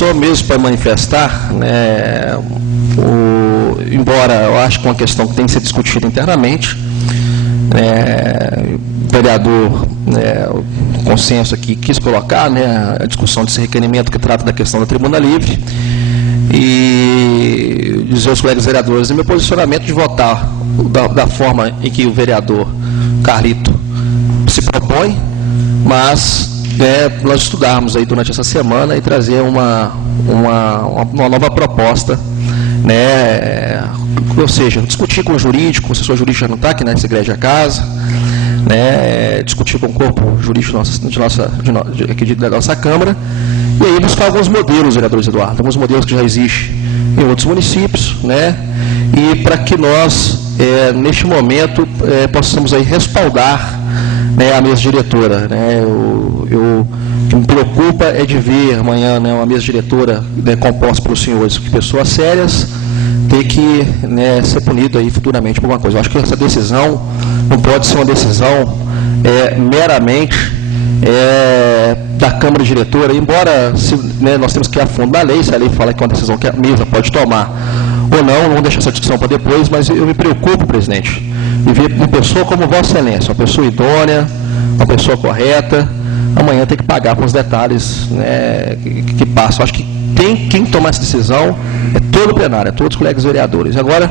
só mesmo para manifestar, né, embora eu acho que é uma questão que tem que ser discutida internamente, o vereador, o consenso aqui quis colocar, né, a discussão desse requerimento que trata da questão da tribuna livre, e dizer aos colegas vereadores, meu posicionamento de votar da forma em que o vereador Carlito se propõe, mas nós estudarmos aí durante essa semana e trazer uma nova proposta, né, ou seja, discutir com o jurídico, o assessor jurídico já não está aqui nessa igreja casa, né, discutir com o corpo jurídico da nossa Câmara, e aí buscar alguns modelos, vereador Eduardo, alguns modelos que já existem em outros municípios, né, e para que nós, neste momento, possamos aí respaldar, né, a mesa diretora, né, o que me preocupa é de ver amanhã, né, uma mesa diretora, né, composta pelos senhores, pessoas sérias, ter que, né, ser punido aí futuramente por alguma coisa. Eu acho que essa decisão não pode ser uma decisão meramente da Câmara Diretora, embora né, nós temos que ir a fundo da lei, se a lei fala que é uma decisão que a mesa pode tomar ou não, vamos deixar essa discussão para depois, mas eu me preocupo, presidente, de ver uma pessoa como Vossa Excelência, uma pessoa idônea, uma pessoa correta, amanhã tem que pagar com os detalhes, né, que passam. Acho que quem toma essa decisão é todo o plenário, é todos os colegas vereadores. Agora,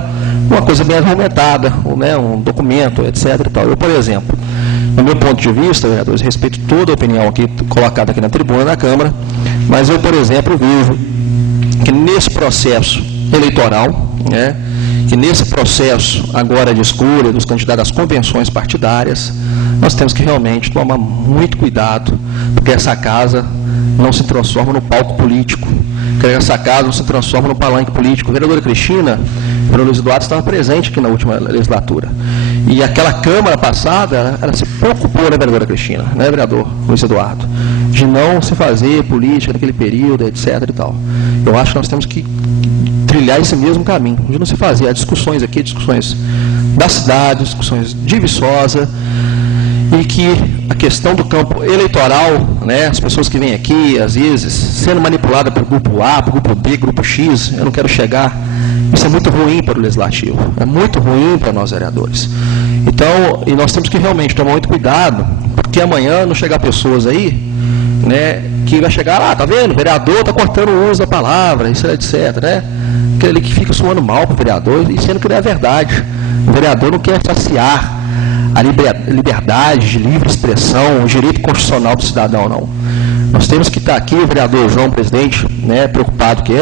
uma coisa bem argumentada, né, um documento, etc. E tal. Eu, por exemplo, no meu ponto de vista, vereadores, respeito toda a opinião aqui colocada aqui na tribuna da Câmara, mas eu, por exemplo, vejo que nesse processo eleitoral, né, que nesse processo agora de escolha dos candidatos às convenções partidárias, nós temos que realmente tomar muito cuidado, porque essa casa não se transforma no palco político, que essa casa não se transforma no palanque político. A vereadora Cristina, o vereador Luiz Eduardo estava presente aqui na última legislatura, e aquela Câmara passada, ela se preocupou, né, vereadora Cristina, né, vereador Luiz Eduardo, de não se fazer política naquele período, etc. e tal. Eu acho que nós temos que trilhar esse mesmo caminho, de não se fazer. Há discussões aqui, discussões da cidade, discussões de Viçosa, e que a questão do campo eleitoral, né, as pessoas que vêm aqui, às vezes, sendo manipuladas por grupo A, por grupo B, grupo X, eu não quero chegar, isso é muito ruim para o Legislativo, é muito ruim para nós vereadores. Então, e nós temos que realmente tomar muito cuidado, porque amanhã não chegar pessoas aí, né, que vai chegar lá, tá vendo, o vereador está cortando o uso da palavra, isso etc, né, aquele que fica soando mal para o vereador, e sendo que não é verdade. O vereador não quer saciar a liberdade de livre expressão, o direito constitucional do cidadão, não. Nós temos que estar aqui, o vereador João, presidente, né, preocupado que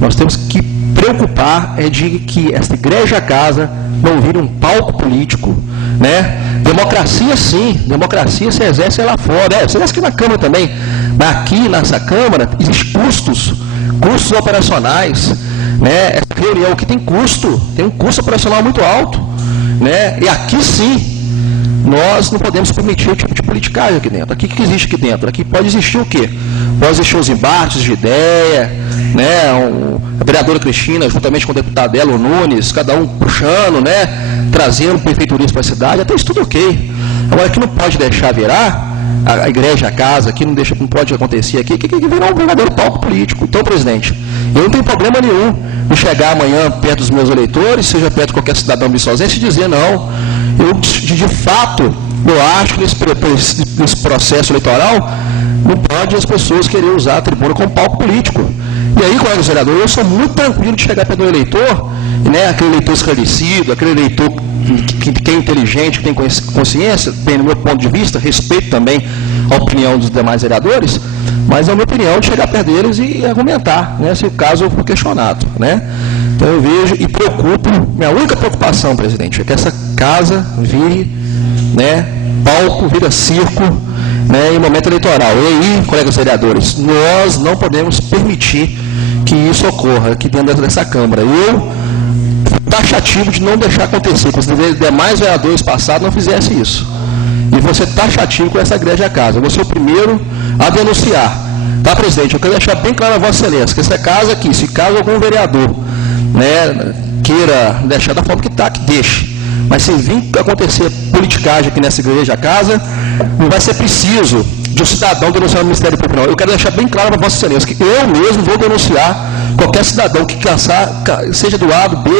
nós temos que preocupar de que esta igreja-casa não vire um palco político, né? Democracia, sim, democracia se exerce lá fora, se exerce aqui na Câmara também, mas aqui nessa Câmara existem custos operacionais, né? Essa reunião aqui tem um custo operacional muito alto, né? E aqui sim, nós não podemos permitir o tipo de politicagem aqui dentro. Aqui, o que existe aqui dentro? Aqui pode existir o quê? Pode existir os embates de ideia, né? A vereadora Cristina, juntamente com o deputado dela, o Nunes, cada um puxando, né? Trazendo prefeiturias para a cidade, até isso tudo ok. Agora, aqui não pode deixar virar a igreja, a casa, aqui não pode acontecer aqui, que virar um verdadeiro palco político. Então, presidente, eu não tenho problema nenhum de chegar amanhã perto dos meus eleitores, seja perto de qualquer cidadão viçosense, e dizer não. Eu, de fato, eu acho que nesse processo eleitoral não pode as pessoas querer usar a tribuna como palco político. E aí, colegas vereadores, eu sou muito tranquilo de chegar perto do eleitor, né, aquele eleitor esclarecido, aquele eleitor que é inteligente, que tem consciência, bem, no meu ponto de vista, respeito também a opinião dos demais vereadores, mas é a minha opinião de chegar perto deles e argumentar, né, se o caso eu for questionado, né. Então eu vejo e preocupo, minha única preocupação, presidente, é que essa casa vire, né, palco, vira circo, né, em momento eleitoral. E aí, colegas vereadores, nós não podemos permitir que isso ocorra aqui dentro dessa Câmara. Eu taxativo de não deixar acontecer, que os demais vereadores passados não fizessem isso. E você taxativo com essa igreja-casa. Eu vou ser o primeiro a denunciar. Tá, presidente? Eu quero deixar bem claro a Vossa Excelência que essa casa aqui, se caso algum vereador, né, queira deixar da forma que está, que deixe. Mas se vir acontecer politicagem aqui nessa igreja-casa, não vai ser preciso de um cidadão denunciar o Ministério Público, não. Eu quero deixar bem claro para Vossa Excelência que eu mesmo vou denunciar qualquer cidadão que caçar, seja do A, do B,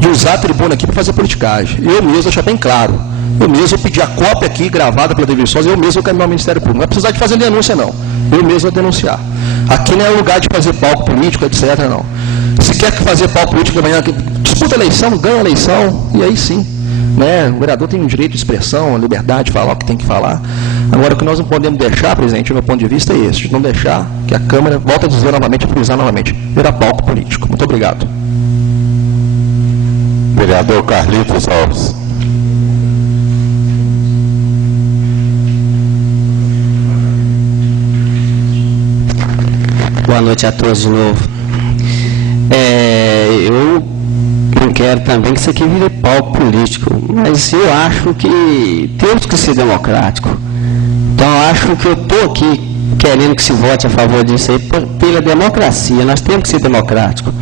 de usar a tribuna aqui para fazer politicagem. Eu mesmo deixar bem claro. Eu mesmo vou pedir a cópia aqui, gravada pela TV Viçosa, eu mesmo vou caminhar ao Ministério Público. Não vai precisar de fazer denúncia, não. Eu mesmo vou denunciar. Aqui não é lugar de fazer palco político, etc., não. Se quer fazer palco político amanhã, disputa a eleição, ganha a eleição, e aí sim. Né? O vereador tem um direito de expressão, a liberdade de falar o que tem que falar. Agora, o que nós não podemos deixar, presidente, do meu ponto de vista, é esse, de não deixar que a Câmara, volta a dizer novamente, a frisar novamente, virar palco político. Muito obrigado. Vereador Carlitos Alves. Boa noite a todos de novo. Eu não quero também que isso aqui vire palco político, mas eu acho que temos que ser democráticos. Então, eu acho que eu estou aqui querendo que se vote a favor disso aí pela democracia. Nós temos que ser democráticos.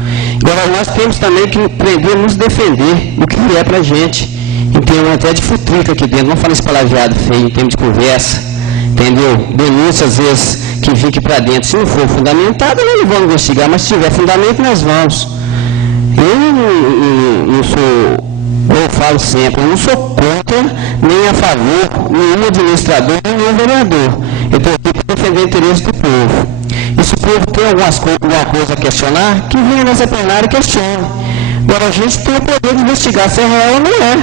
Agora, nós temos também que aprender a nos defender do que é para a gente, em termos até de futrica aqui dentro. Não falo esse palavreado feio, em termos de conversa, entendeu? Denúncia, às vezes, que fique para dentro. Se não for fundamentado, nós não vamos investigar, mas se tiver fundamento, nós vamos. Eu não sou, eu falo sempre, eu não sou contra nem a favor nenhum administrador, nenhum vereador. Eu estou aqui para defender o interesse do povo. E se o povo tem alguma coisa a questionar, que venha nessa plenária e questione. Agora, a gente tem o poder de investigar se é real ou não é.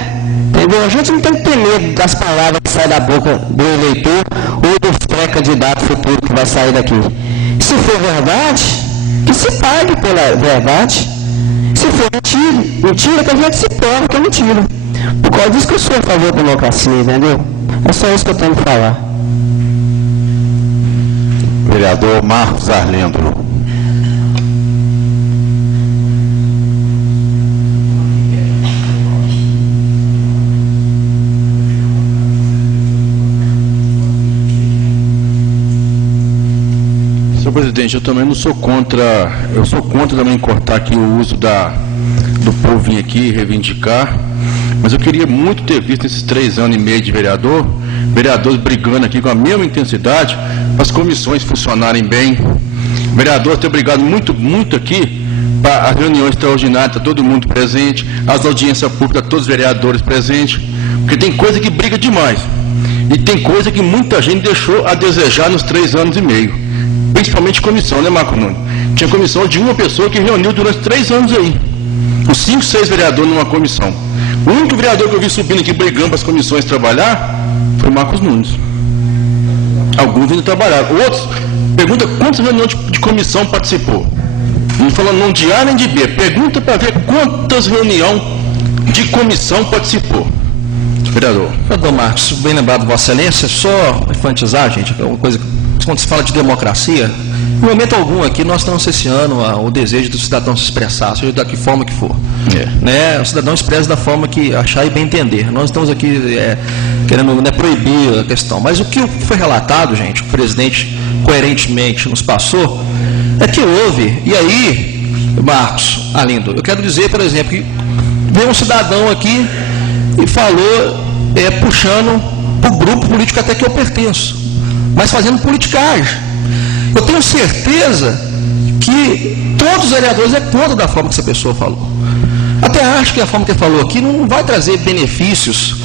Entendeu? A gente não tem que ter medo das palavras que saem da boca do eleitor ou do pré-candidato futuro que vai sair daqui. Se for verdade, que se pague pela verdade. Se for mentira que a gente se prova que é mentira. Por causa disso que eu sou a favor da democracia, entendeu? É só isso que eu tenho que falar. Vereador Marcos Arlindo. Senhor presidente, eu também não sou contra, eu sou contra também cortar aqui o uso do povo vir aqui reivindicar, mas eu queria muito ter visto nesses 3 anos e meio de vereadores brigando aqui com a mesma intensidade, para as comissões funcionarem bem, vereadores ter brigado muito aqui, para as reuniões extraordinárias, tá todo mundo presente, as audiências públicas, todos os vereadores presentes, porque tem coisa que briga demais, e tem coisa que muita gente deixou a desejar nos 3 anos e meio. Principalmente comissão, né, Marco Nunes? Tinha comissão de uma pessoa que reuniu durante 3 anos aí. Os 5, 6 vereadores numa comissão. O único vereador que eu vi subindo aqui brigando para as comissões trabalhar foi o Marcos Nunes. Alguns vindo trabalhar. Outros, pergunta quantas reuniões de comissão participou. Não falando não de A nem de B. Pergunta para ver quantas reuniões de comissão participou. Vereador. Vereador Marcos, bem lembrado, Vossa Excelência, só enfatizar, gente, é uma coisa que quando se fala de democracia, em momento algum aqui nós estamos cesseando o desejo do cidadão se expressar, seja da que forma que for. Né? O cidadão expressa da forma que achar e bem entender. Nós estamos aqui querendo proibir a questão. Mas o que foi relatado, gente, o presidente coerentemente nos passou, é que houve, e aí, Marcos Arlindo, eu quero dizer, por exemplo, que veio um cidadão aqui e falou, puxando para o grupo político até que eu pertenço, mas fazendo politicagem. Eu tenho certeza que todos os vereadores é contra da forma que essa pessoa falou. Até acho que a forma que ele falou aqui não vai trazer benefícios,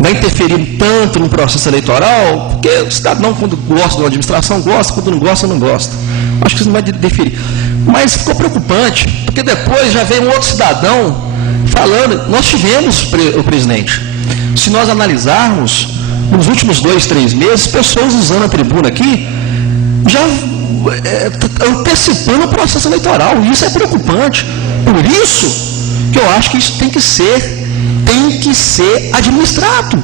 vai interferir tanto no processo eleitoral, porque o cidadão, quando gosta de uma administração, gosta, quando não gosta, não gosta. Acho que isso não vai interferir. Mas ficou preocupante, porque depois já veio um outro cidadão falando, nós tivemos, o presidente, se nós analisarmos, nos últimos 2, 3 meses, pessoas usando a tribuna aqui, já antecipando o processo eleitoral, e isso é preocupante. Por isso que eu acho que isso tem que ser administrado.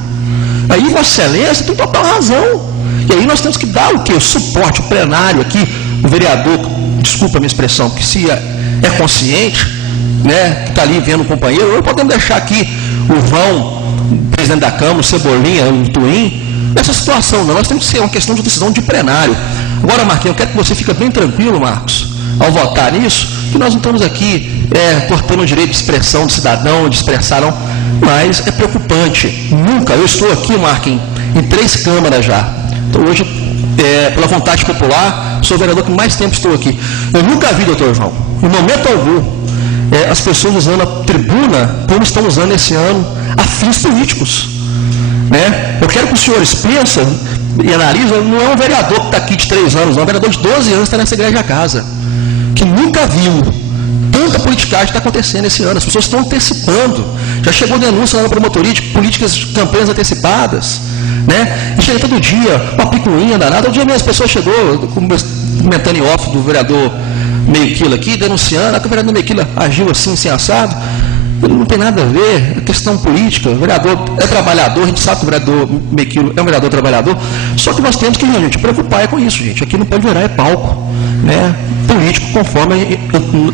Aí Vossa Excelência tem total razão. E aí nós temos que dar o quê? O suporte, o plenário aqui, o vereador, desculpa a minha expressão, que se é consciente, né, que está ali vendo o companheiro, não podemos deixar aqui o vão, o presidente da Câmara, o Cebolinha, o Tuim, nessa situação, não. Nós temos que ser uma questão de decisão de plenário. Agora, Marquinhos, eu quero que você fique bem tranquilo, Marcos, ao votar nisso, que nós não estamos aqui cortando o direito de expressão do cidadão, de expressar, não, mas é preocupante. Nunca, eu estou aqui, Marquinhos, em 3 câmaras já. Então, hoje, pela vontade popular, sou o vereador que mais tempo estou aqui. Eu nunca vi, doutor João, em momento algum, as pessoas usando a tribuna como estão usando esse ano a fins políticos. Né? Eu quero que os senhores pensem e analisem, não é um vereador que está aqui de 3 anos, não, é um vereador de 12 anos que está nessa igreja casa, que nunca viu tanta politicagem está acontecendo esse ano. As pessoas estão antecipando. Já chegou denúncia lá na promotoria de políticas de campanhas antecipadas. Né? E chega todo dia, uma picuinha danada. Um dia mesmo, as pessoas chegou, comentando em off do vereador Meio Quilo aqui, denunciando que o vereador Meio Quilo agiu assim, sem assado. Não tem nada a ver, é questão política. O vereador é trabalhador, a gente sabe que o vereador Meio Quilo é um vereador trabalhador, só que nós temos que, gente, preocupar com isso, gente. Aqui não pode virar palco, né, político, conforme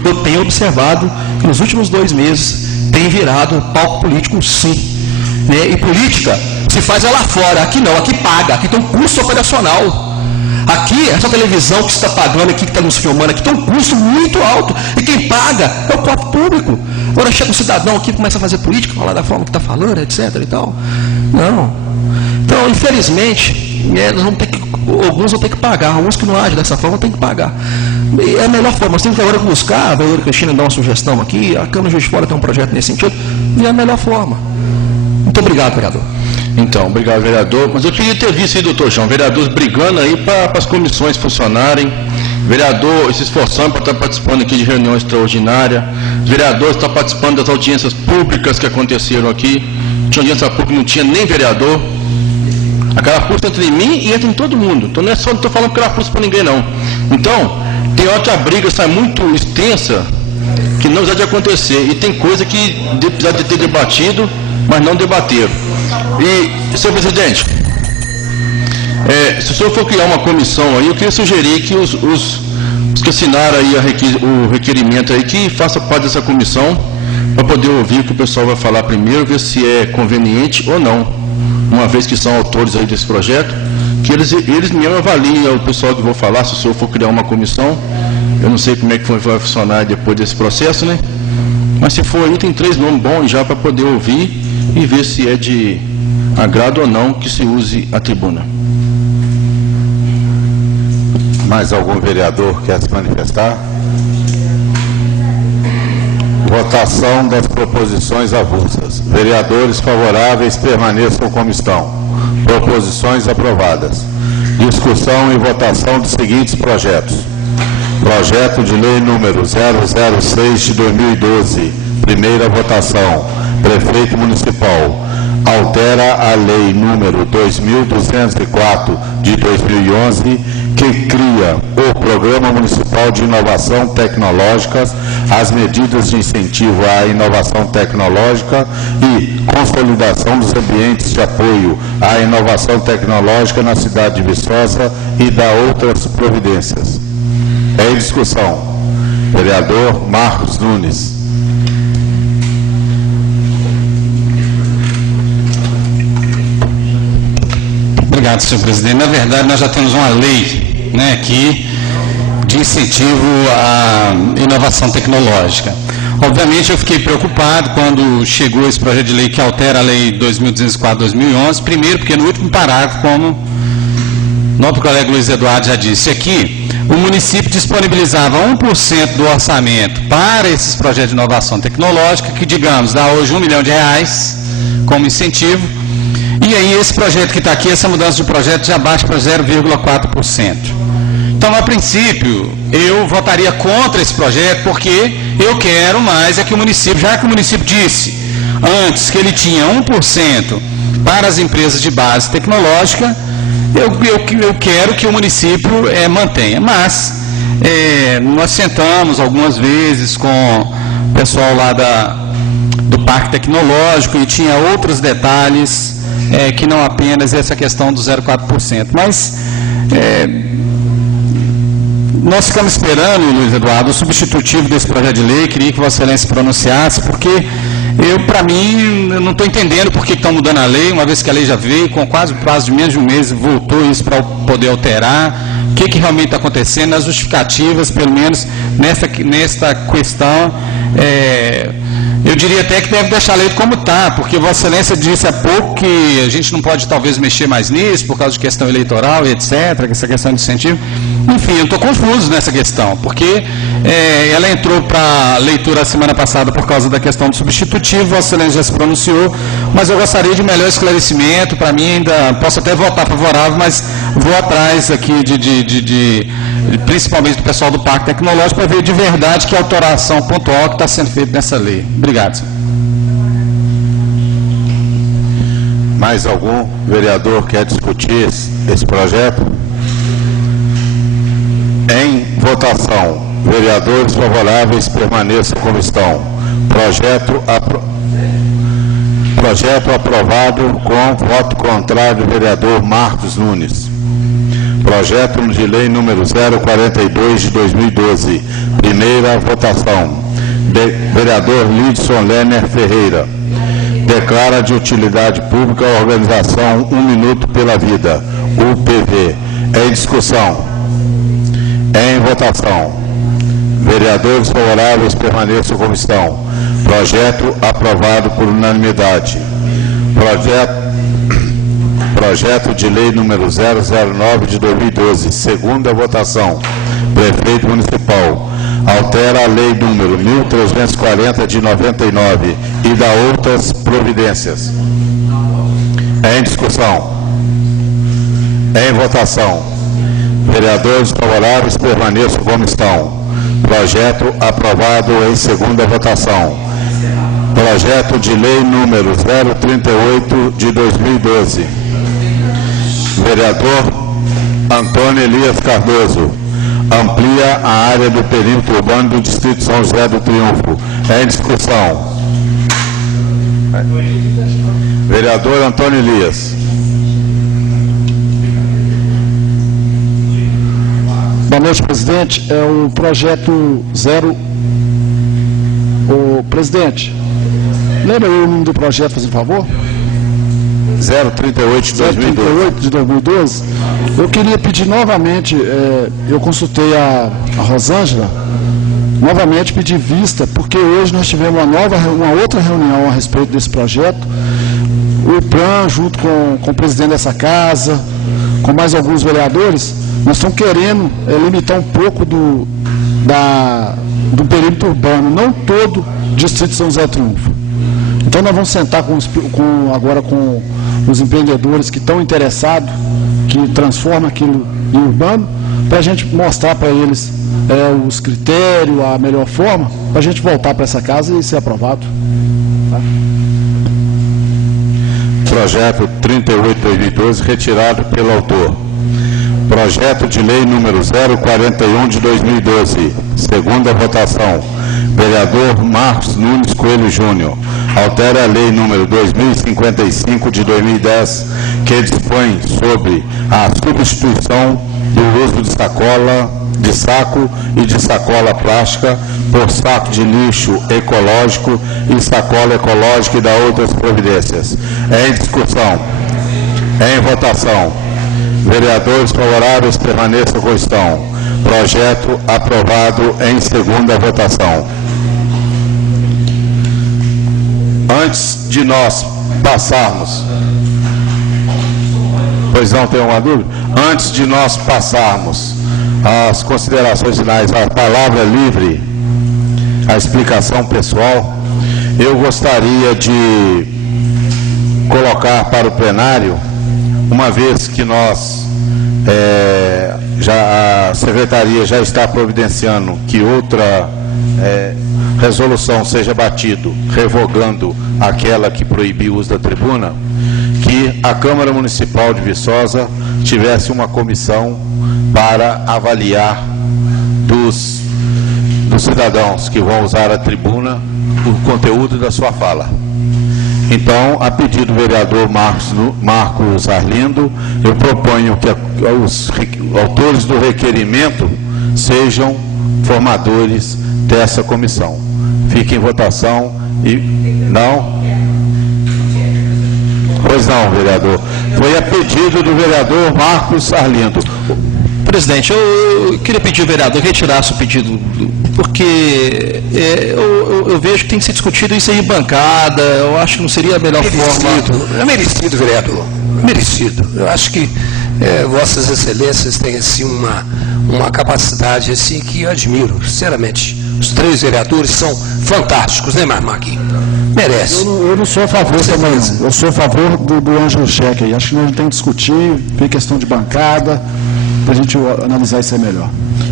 eu tenho observado que nos últimos 2 meses tem virado palco político, sim. Né? E política se faz lá fora, aqui não, aqui paga, aqui tem um custo operacional. Aqui, essa televisão que está pagando aqui, que está nos filmando aqui, tem um custo muito alto. E quem paga é o próprio público. Agora chega um cidadão aqui e começa a fazer política, falar da forma que está falando, etc. e tal. Não. Então, infelizmente, alguns vão ter que pagar. Alguns que não agem dessa forma têm que pagar. E é a melhor forma. Nós temos que agora buscar, a vereadora Cristina dá uma sugestão aqui, a Câmara de Juiz de Fora tem um projeto nesse sentido, e é a melhor forma. Muito obrigado, vereador. Então, obrigado, vereador. Mas eu queria ter visto aí, doutor João, vereadores brigando aí para as comissões funcionarem, vereador se esforçando para estar participando aqui de reunião extraordinária, vereadores estão participando das audiências públicas que aconteceram aqui. Tinha audiência pública, não tinha nem vereador. A carapuça entra em mim e entra em todo mundo. Então não é só, não estou falando carapuça para ninguém, não. Então, tem hora que a briga sai muito extensa, que não precisa de acontecer. E tem coisa que precisa de ter debatido, mas não debateram. E, senhor presidente, se o senhor for criar uma comissão aí, eu queria sugerir que os que assinaram aí o requerimento aí, que faça parte dessa comissão, para poder ouvir o que o pessoal vai falar primeiro, ver se é conveniente ou não, uma vez que são autores aí desse projeto, que eles mesmo avaliem o pessoal que vou falar, se o senhor for criar uma comissão. Eu não sei como é que vai funcionar depois desse processo, né? Mas se for aí, tem 3 nomes bons já para poder ouvir e ver se é de agrado ou não que se use a tribuna. Mais algum vereador quer se manifestar? Votação das proposições avulsas. Vereadores favoráveis permaneçam como estão. Proposições aprovadas. Discussão e votação dos seguintes projetos. Projeto de lei número 006 de 2012. Primeira votação. Prefeito Municipal. Altera a lei número 2204 de 2011, que cria o Programa Municipal de Inovação Tecnológica, as medidas de incentivo à inovação tecnológica e consolidação dos ambientes de apoio à inovação tecnológica na cidade de Viçosa e dá outras providências. Em discussão. Vereador Marcos Nunes. Obrigado, senhor presidente. Na verdade, nós já temos uma lei, né, aqui de incentivo à inovação tecnológica. Obviamente, eu fiquei preocupado quando chegou esse projeto de lei que altera a lei 2204/2011, primeiro porque no último parágrafo, como o nosso colega Luiz Eduardo já disse aqui, o município disponibilizava 1% do orçamento para esses projetos de inovação tecnológica, que, digamos, dá hoje R$1 milhão como incentivo. E aí esse projeto que está aqui, essa mudança de projeto já baixa para 0,4%. Então, a princípio, eu votaria contra esse projeto, porque eu quero mais é que o município, já que o município disse antes que ele tinha 1% para as empresas de base tecnológica, eu quero que o município mantenha. Mas nós sentamos algumas vezes com o pessoal lá do Parque Tecnológico e tinha outros detalhes que não apenas essa questão do 0,4%. Mas nós ficamos esperando, Luiz Eduardo, o substitutivo desse projeto de lei. Queria que Vossa Excelência se pronunciasse, porque para mim, eu não estou entendendo por que estão mudando a lei, uma vez que a lei já veio, com quase prazo de menos de um mês, voltou isso para poder alterar. O que realmente está acontecendo? As justificativas, pelo menos nesta questão, Eu diria até que deve deixar a lei como está, porque Vossa Excelência disse há pouco que a gente não pode talvez mexer mais nisso por causa de questão eleitoral e etc., essa questão de incentivo. Enfim, eu estou confuso nessa questão, porque ela entrou para leitura a semana passada por causa da questão do substitutivo, Vossa Excelência já se pronunciou, mas eu gostaria de melhor esclarecimento. Para mim, ainda posso até votar favorável, mas vou atrás aqui principalmente do pessoal do Parque Tecnológico, para ver de verdade que alteração pontual que está sendo feita nessa lei. Obrigado, senhor. Mais algum vereador quer discutir esse projeto? Em votação. Vereadores favoráveis permaneçam como estão. Projeto aprovado com voto contrário do vereador Marcos Nunes. Projeto de lei número 042 de 2012. Primeira votação. Vereador Lidson Lerner Ferreira. Declara de utilidade pública a organização 1 Minuto pela Vida, UPV. Em discussão. Em votação. Vereadores favoráveis permaneçam como estão. Projeto aprovado por unanimidade. Projeto de lei número 009 de 2012, segunda votação. Prefeito Municipal. Altera a lei número 1340 de 99 e dá outras providências. Em discussão. Em votação. Vereadores favoráveis permaneçam como estão. Projeto aprovado em segunda votação. Projeto de lei número 038 de 2012. Vereador Antônio Elias Cardoso. Amplia a área do perímetro urbano do Distrito São José do Triunfo. Em discussão. Vereador Antônio Elias. Boa noite, presidente. É o projeto 0... O presidente, lembra o nome do projeto, fazendo favor? 038 de 2012. 038 de 2012. Eu queria pedir novamente, eu consultei a Rosângela, novamente pedir vista, porque hoje nós tivemos uma outra reunião a respeito desse projeto. O IPRAM, junto com o presidente dessa casa, com mais alguns vereadores, nós estamos querendo limitar um pouco do perímetro urbano, não todo o Distrito de São José do Triunfo. Então nós vamos sentar agora com os empreendedores que estão interessados, que transformam aquilo em urbano, para a gente mostrar para eles os critérios, a melhor forma, para a gente voltar para essa casa e ser aprovado. Tá? Projeto 38/2012, retirado pelo autor. Projeto de lei número 041 de 2012, segunda votação. Vereador Marcos Nunes Coelho Júnior. Altera a lei número 2055 de 2010, que dispõe sobre a substituição do uso de saco e de sacola plástica por saco de lixo ecológico e sacola ecológica e dá outras providências. Em discussão. Em votação. Vereadores favoráveis permaneçam como estão. Projeto aprovado em segunda votação. Antes de nós passarmos... Pois não, tem uma dúvida? Antes de nós passarmos às considerações finais, a palavra livre, a explicação pessoal, eu gostaria de colocar para o plenário, uma vez que nós, a Secretaria já está providenciando que outra resolução seja batido, revogando aquela que proibiu o uso da tribuna, que a Câmara Municipal de Viçosa tivesse uma comissão para avaliar dos cidadãos que vão usar a tribuna o conteúdo da sua fala. Então, a pedido do vereador Marcos Arlindo, eu proponho que os autores do requerimento sejam formadores dessa comissão. Fique em votação e... Não? Pois não, vereador. Foi a pedido do vereador Marcos Arlindo. Presidente, eu queria pedir ao vereador que retirasse o pedido, porque eu vejo que tem que ser discutido isso aí em bancada, eu acho que não seria a melhor forma. É merecido, vereador, merecido. Eu acho que Vossas Excelências têm assim, uma capacidade assim, que eu admiro, sinceramente. Os 3 vereadores são fantásticos, né, Marquinhos? Merece. Eu não sou a favor também, não. Eu sou a favor do Ângelo Cheque aí. Acho que nós temos que discutir, ver questão de bancada, para a gente analisar isso aí melhor.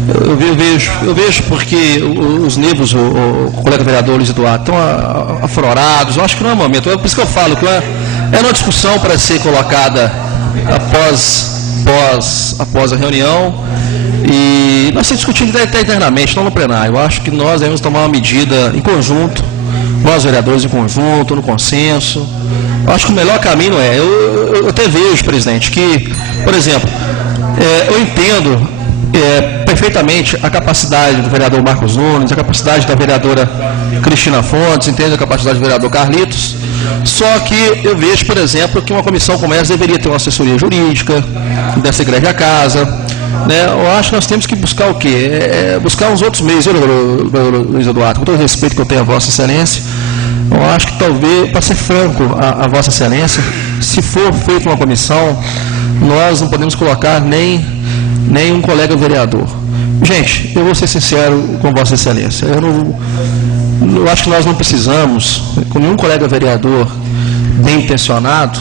Eu vejo porque os nervos, o colega vereador Luiz Eduardo, estão aflorados. Eu acho que não é o momento. Por isso que eu falo que é uma discussão para ser colocada após a reunião. E nós estamos discutindo até internamente, não no plenário. Eu acho que nós devemos tomar uma medida em conjunto, nós vereadores em conjunto, no consenso. Eu acho que o melhor caminho eu até vejo, presidente, que, por exemplo, eu entendo perfeitamente a capacidade do vereador Marcos Nunes, a capacidade da vereadora Cristina Fontes, entendo a capacidade do vereador Carlitos, só que eu vejo, por exemplo, que uma comissão como essa deveria ter uma assessoria jurídica, dessa igreja casa, né? Eu acho que nós temos que buscar o quê? Buscar uns outros meios, Luiz Eduardo, com todo o respeito que eu tenho a Vossa Excelência, eu acho que talvez, para ser franco a Vossa Excelência, se for feita uma comissão, nós não podemos colocar nem um colega vereador. Gente, eu vou ser sincero com Vossa Excelência, eu acho que nós não precisamos, com nenhum colega vereador bem intencionado,